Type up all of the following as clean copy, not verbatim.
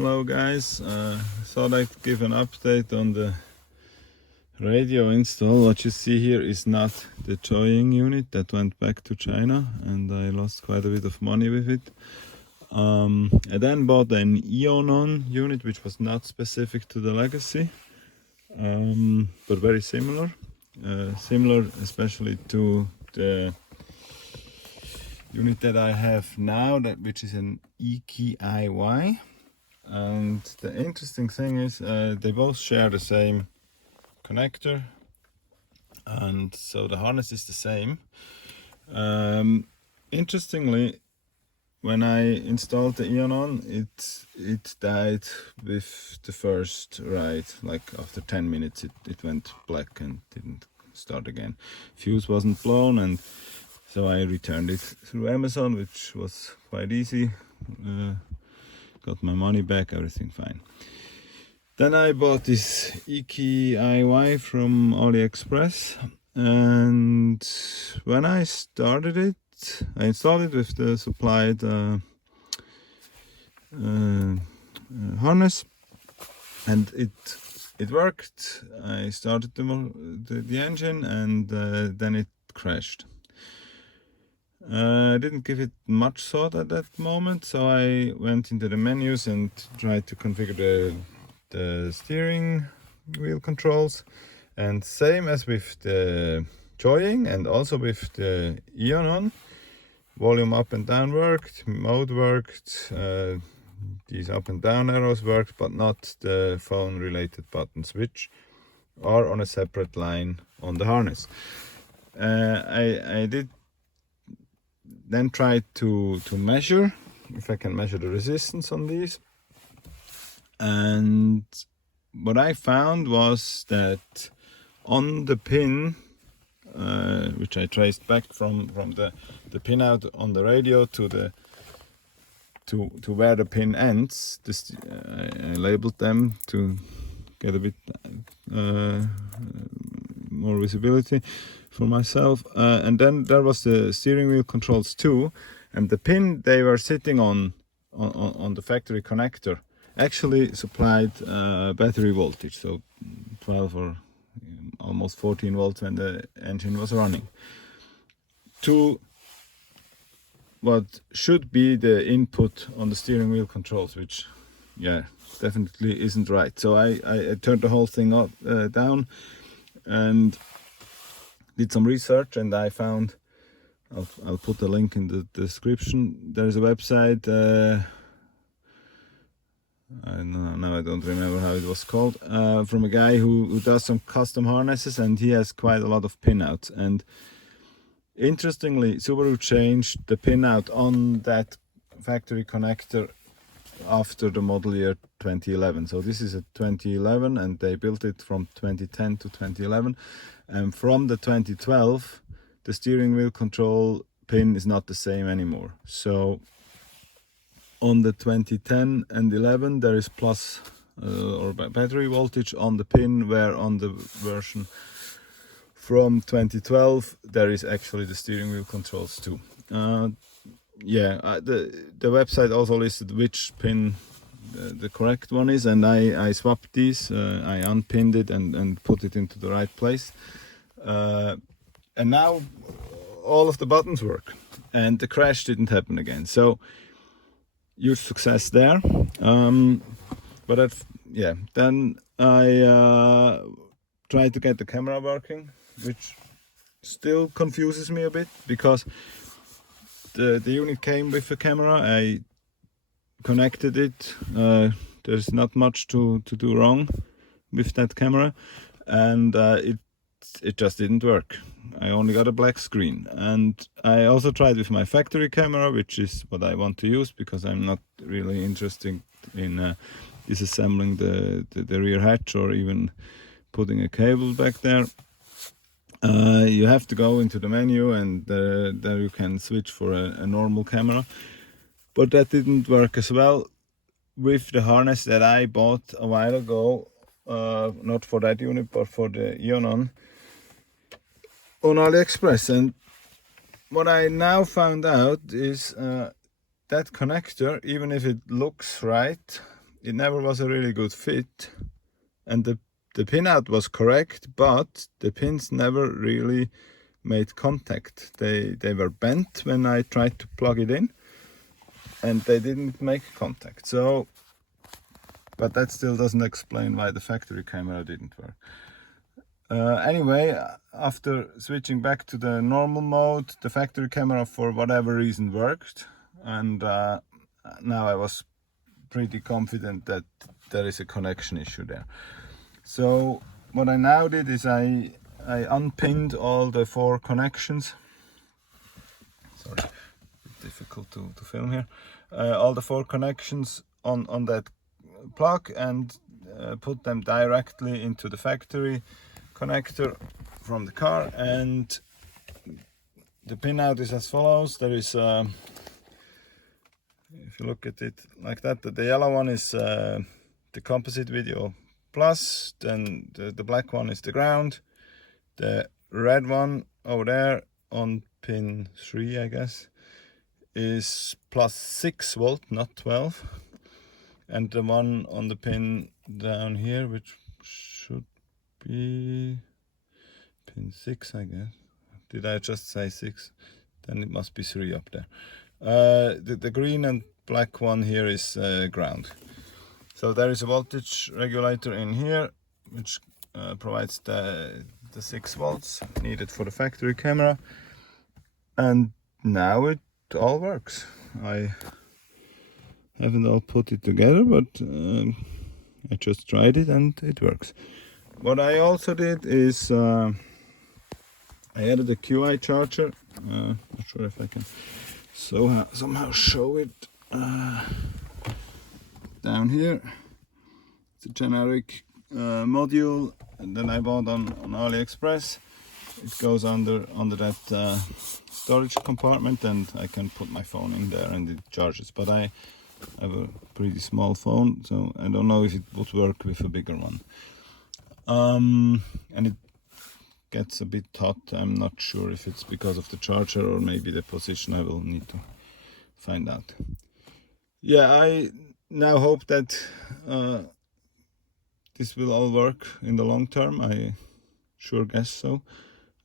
Hello guys, thought I'd give an update on the radio install. What you see here is not the Joying unit that went back to China, and I lost quite a bit of money with it. I then bought an Eonon unit which was not specific to the Legacy, but very similar. Similar especially to the unit that I have now, which is an EKIY. And the interesting thing is they both share the same connector, and so the harness is the same. Interestingly, when I installed the Eonon, it died with the first ride. Like after 10 minutes it went black and didn't start again. Fuse wasn't blown, and so I returned it through Amazon, which was quite easy. Got my money back, everything fine. Then I bought this EKIY from AliExpress, and when I started it, I installed it with the supplied harness, and it worked. I started the engine, and then it crashed. I didn't give it much thought at that moment, so I went into the menus and tried to configure the steering wheel controls. And same as with the Joying and also with the Eonon, volume up and down worked, mode worked, these up and down arrows worked, but not the phone related buttons, which are on a separate line on the harness. I did then try to measure if I can measure the resistance on these, and what I found was that on the pin, which I traced back from the pinout on the radio to where the pin ends, I labeled them to get a bit more visibility for myself, and then there was the steering wheel controls too, and the pin they were sitting on the factory connector actually supplied battery voltage, so 12 or almost 14 volts when the engine was running, to what should be the input on the steering wheel controls, which definitely isn't right. So I turned the whole thing down and did some research, and I found, I'll put a link in the description, there's a website, I don't remember how it was called, from a guy who does some custom harnesses, and he has quite a lot of pinouts. And interestingly, Subaru changed the pinout on that factory connector after the model year 2011. So this is a 2011, and they built it from 2010 to 2011. And from the 2012, the steering wheel control pin is not the same anymore. So on the 2010 and 11, there is plus or battery voltage on the pin, where on the version from 2012, there is actually the steering wheel controls too. The website also listed which pin the correct one is, and I swapped these. I unpinned it and put it into the right place, and now all of the buttons work, and the crash didn't happen again. So huge success there. But then I tried to get the camera working, which still confuses me a bit, because the unit came with a camera. I connected it. There's not much to do wrong with that camera, and it just didn't work. I only got a black screen. And I also tried with my factory camera, which is what I want to use, because I'm not really interested in disassembling the rear hatch or even putting a cable back there. You have to go into the menu, and there you can switch for a normal camera, but that didn't work as well with the harness that I bought a while ago, not for that unit but for the Eonon, on AliExpress. And what I now found out is that connector, even if it looks right, it never was a really good fit, and the pinout was correct, but the pins never really made contact. They were bent when I tried to plug it in, and they didn't make contact. So, but that still doesn't explain why the factory camera didn't work. Anyway, after switching back to the normal mode, the factory camera for whatever reason worked, and now I was pretty confident that there is a connection issue there. So what I now did is I unpinned all the 4 connections. Sorry, difficult to film here. All the 4 connections on that plug, and put them directly into the factory connector from the car. And the pinout is as follows. There is if you look at it like that, the yellow one is the composite video plus, then the black one is the ground, the red one over there on pin 3, I guess, is plus 6 volt, not 12, and the one on the pin down here, which should be pin 6, I guess. Did I just say 6? Then it must be 3 up there. The green and black one here is ground. So there is a voltage regulator in here, which provides the 6 volts needed for the factory camera, and now it all works. I haven't all put it together, but I just tried it and it works. What I also did is I added a EKIY charger. Not sure if I can somehow show it down here. It's a generic module that I bought on AliExpress. It goes under that storage compartment, and I can put my phone in there and it charges. But I have a pretty small phone, so I don't know if it would work with a bigger one. And it gets a bit hot. I'm not sure if it's because of the charger or maybe the position. I will need to find out. Yeah, I now hope that this will all work in the long term. I sure guess so.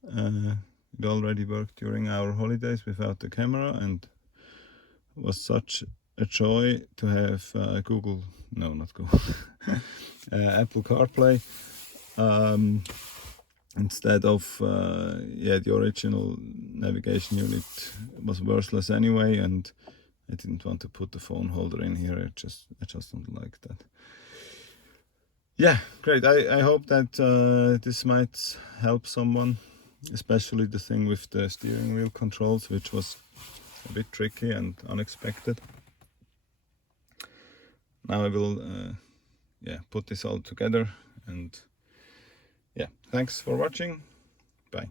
It already worked during our holidays without the camera, and was such a joy to have Apple Carplay instead of the original navigation unit was worthless anyway, and I didn't want to put the phone holder in here. I just don't like that. Yeah, great. I hope that this might help someone, especially the thing with the steering wheel controls, which was a bit tricky and unexpected. Now I will put this all together, and thanks for watching. Bye.